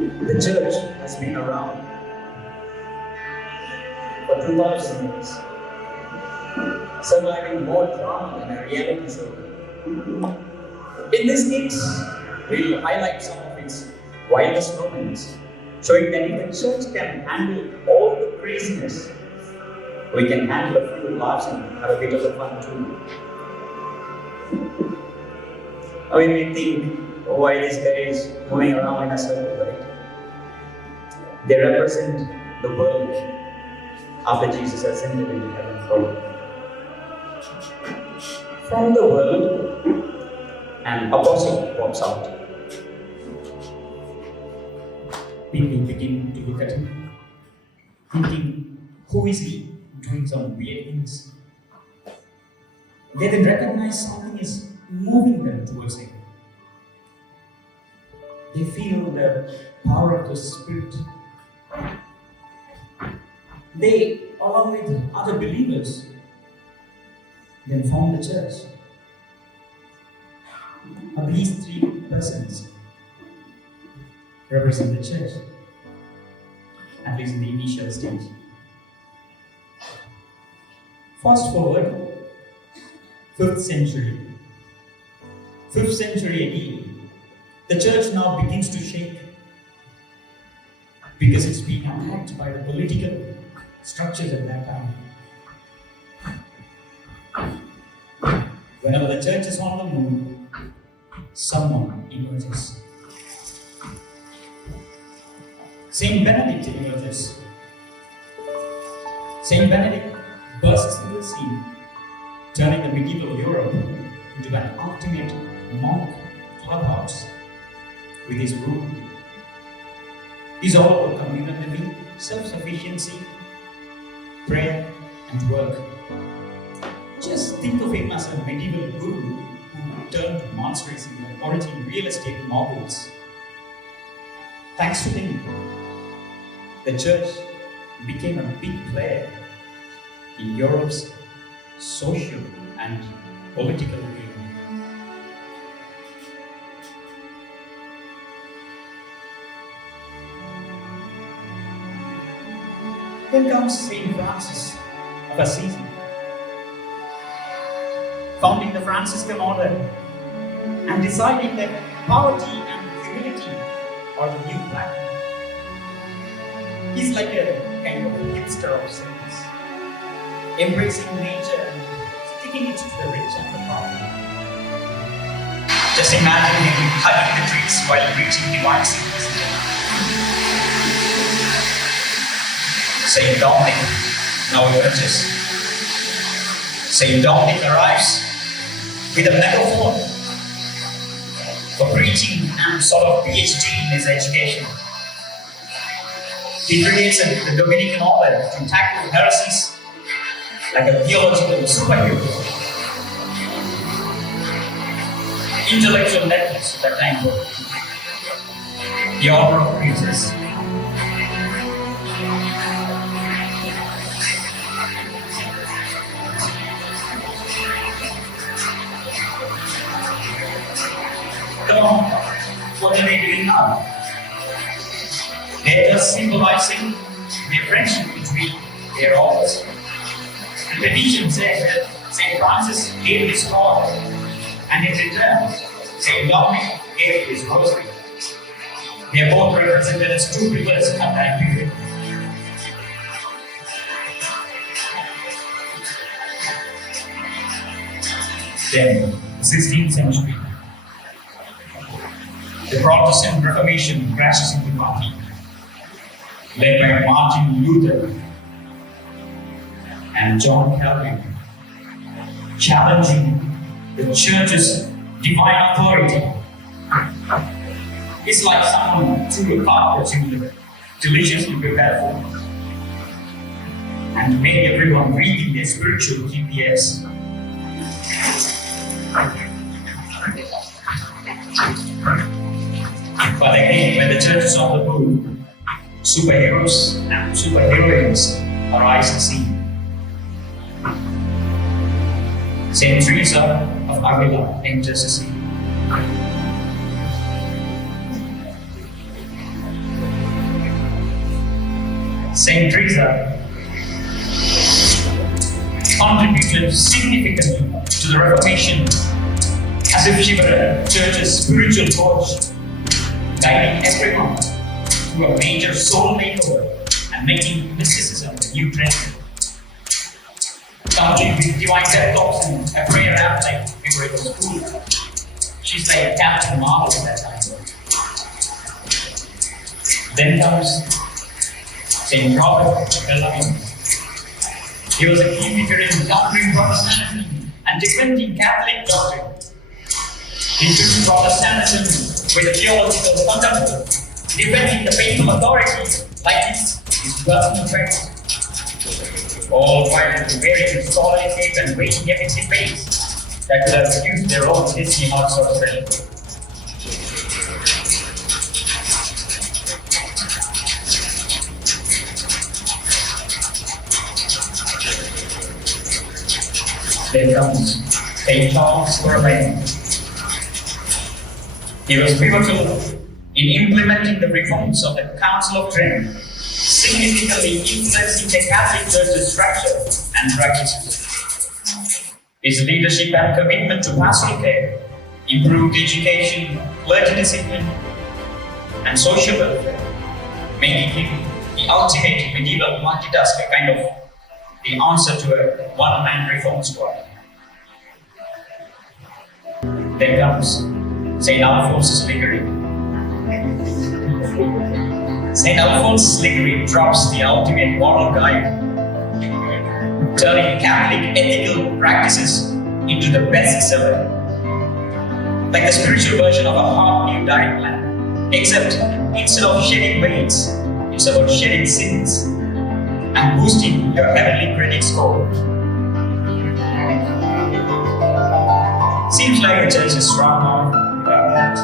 The church has been around for 2000 years, surviving more drama than a reality show. In this case, we'll highlight some of its wildest moments, showing that if the church can handle all the craziness, we can handle a few laughs and have a bit of fun too. We may think, why this guy is moving around in a circle, right? They represent the world after Jesus ascended into heaven for. From the world, an apostle pops out. People begin to look at him, thinking, who is he doing some weird things? They then recognize something is moving them towards him. They feel the power of the Spirit. They, along with other believers, then form the church. These three persons represent the church, at least in the initial stage. Fast forward, 5th century. 5th century AD, the church now begins to shake because it's being attacked by the political structures at that time. Whenever the church is on the move, someone emerges. Saint Benedict emerges. Saint Benedict bursts into the scene, turning the medieval Europe into an ultimate monk clubhouse with his rule. He's all about communal living, self-sufficiency, prayer, and work. Just think of him as a medieval guru who turned monasteries into origin real estate moguls. Thanks to him, the church became a big player in Europe's social and political game. Then comes Saint Francis of Assisi, founding the Franciscan order and deciding that poverty and humility are the new platinum. He's like a kind of hipster of saints, embracing nature and sticking it to the rich and the powerful. Just imagine him hugging the trees while preaching divine simplicity. Saint Dominic now emerges. Saint Dominic arrives with a megaphone for preaching and sort of PhD in his education. He creates the Dominican order to tackle heresies like a theological superhero. Intellectual Netflix at that time. The order of preachers. What are they doing now? They're just symbolizing their friendship between their orders. The tradition says that St. Francis gave his sword, and in return, St. Dominic gave his rosary. They are both represented as two rivers at that period. Then, the 16th century. The Protestant Reformation crashes into party, led by Martin Luther and John Calvin, challenging the church's divine authority. It's like someone threw a cart that you deliciously prepared for and made everyone rethink their spiritual GPS. But again, when the church is on the move, superheroes and superheroines arise and seen. Saint Teresa of Avila enters the scene. Saint Teresa contributed significantly to the Reformation as if she were a church's spiritual coach, guiding everyone through a major soul makeover and making mysticism a new trend. Something with divine deadlocks and a prayer appetite before it was cool. She's like Captain Marvel at that time. Then comes Saint Robert Bellarmine. He was a key figure in countering Protestantism and defending Catholic doctrine. He took Protestantism with a theological fundamental, defending the papal authority like his personal friends. All while wearing a solid cape and waiting empty face that could have used their own Disney house or religion. Then comes Saint Charles Borromeo. He was pivotal in implementing the reforms of the Council of Trent, significantly influencing the Catholic Church's structure and practices. His leadership and commitment to pastoral care, improved education, clergy discipline, and social welfare, making him the ultimate medieval multitasker, kind of the answer to a one-man reform squad. Then comes Saint Alphonsus Liguori. Saint Alphonsus Liguori drops the ultimate moral guide, turning Catholic ethical practices into the best seller, like the spiritual version of a hard new diet plan, except instead of shedding weights, it's about shedding sins and boosting your heavenly credit score. Seems like the church is strong about that.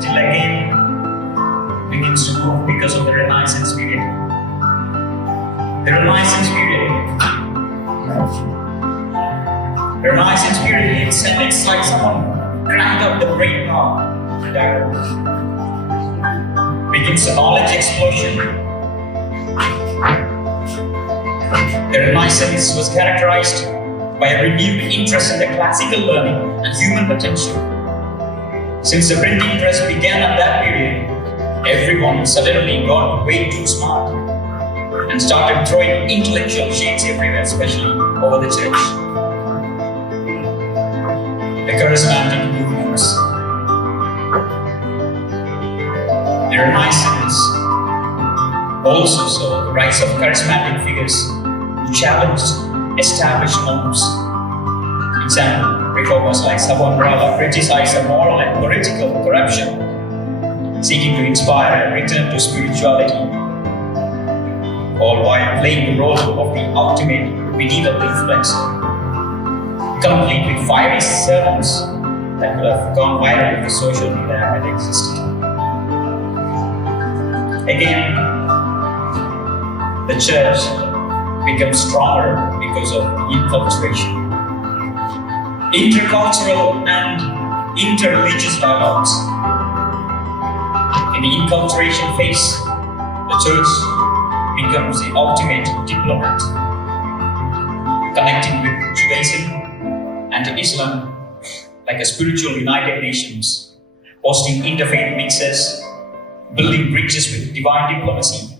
Still again begins to move because of the Renaissance period. The Renaissance period hits and it's like someone cranked up the brain power that begins a knowledge explosion. The Renaissance was characterized by a renewed interest in the classical learning and human potential. Since the printing press began at that period, everyone suddenly got way too smart and started throwing intellectual shades everywhere, especially over the church. The charismatic movements. The Renaissance also saw the rise of charismatic figures who challenged established norms. Example, reformers like Savonarola criticized the moral and political corruption, seeking to inspire a return to spirituality, all while playing the role of the ultimate medieval influencer, complete with fiery sermons that could have gone viral if the social media had existed. Again, the church becomes stronger because of enculturation. Intercultural and interreligious dialogues. In the enculturation phase, the church becomes the ultimate diplomat, connecting with Judaism and Islam like a spiritual United Nations, hosting interfaith mixes, building bridges with divine diplomacy,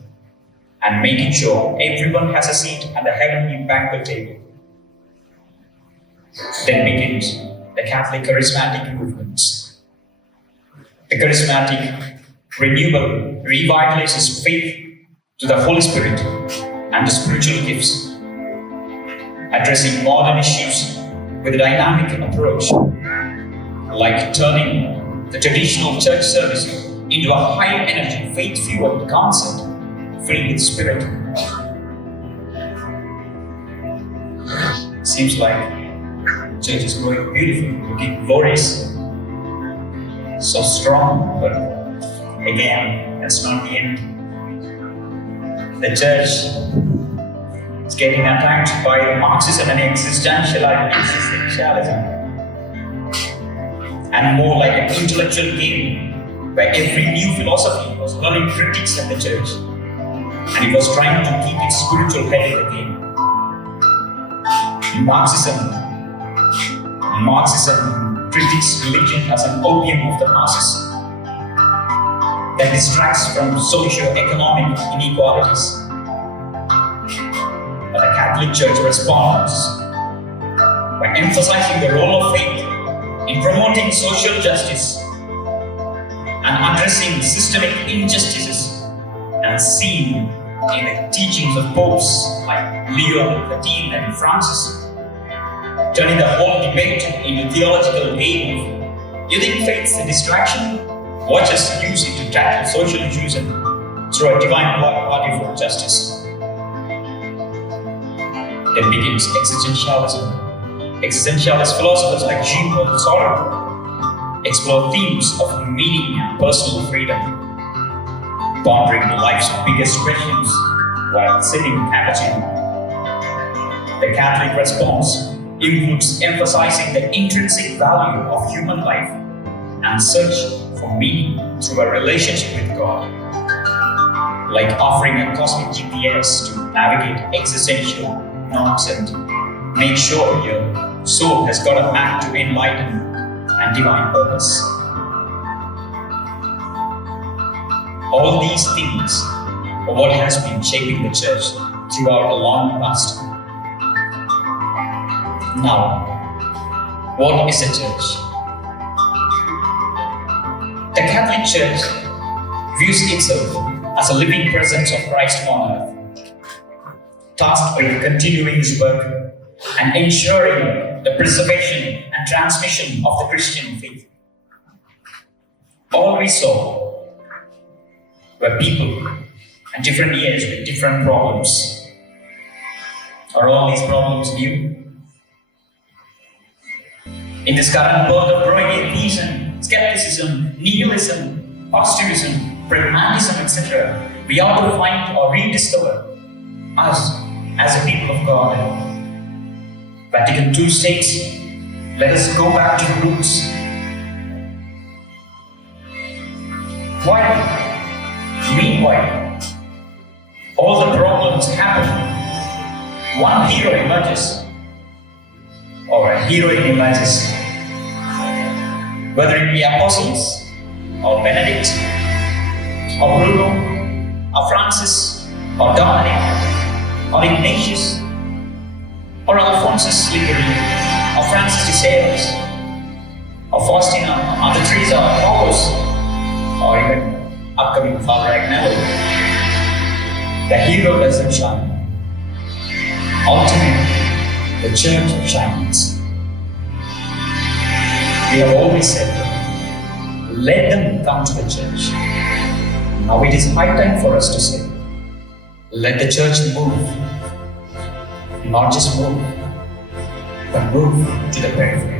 and making sure everyone has a seat at the heavenly banquet table. Then begins the Catholic charismatic movements. The charismatic renewal revitalizes faith to the Holy Spirit and the spiritual gifts, addressing modern issues with a dynamic approach, like turning the traditional church service into a high-energy, faith-fueled concert filled with spirit. Seems like church is growing beautifully, looking glorious, so strong, but again, that's not the end. The church is getting attacked by Marxism and existentialism, and more like an intellectual game where every new philosophy was learning critics at the church. and it was trying to keep its spiritual head in the game. Marxism critiques religion as an opium of the masses that distracts from socio-economic inequalities. But the Catholic Church responds by emphasizing the role of faith in promoting social justice and addressing systemic injustices, as seen in the teachings of popes like Leo XIII and Francis, turning the whole debate into theological game. You think faith's a distraction? Watch us use it to tackle social issues and through a divine party for justice. Then begins existentialism. Existentialist philosophers like Jean-Paul Sartre explore themes of meaning and personal freedom, pondering life's biggest questions while sipping cappuccino. The Catholic response includes emphasizing the intrinsic value of human life and search for meaning through a relationship with God, like offering a cosmic GPS to navigate existential nonsense. Make sure your soul has got a map to enlighten and divine purpose. All these things are what has been shaping the church throughout the long past. Now, what is a church? The Catholic Church views itself as a living presence of Christ on earth, tasked with continuing His work and ensuring the preservation and transmission of the Christian faith. All we saw were people at different years with different problems. Are all these problems new? In this current world of growing atheism, skepticism, nihilism, positivism, pragmatism, etc., we ought to find or rediscover us as a people of God. Vatican II states, let us go back to the roots. Why? Meanwhile, all the problems happen. One hero emerges, or a heroine emerges. Whether it be apostles, or Benedict, or Bruno, or Francis, or Dominic, or Ignatius, or Alphonsus Liguori, or Francis de Sales, or Faustina, or Mother Teresa, or Paulus, or even upcoming Father Agnello. The hero doesn't shine. Ultimately, the church shines. We have always said, let them come to the church. Now it is high time for us to say, let the church move. Not just move, but move to the periphery.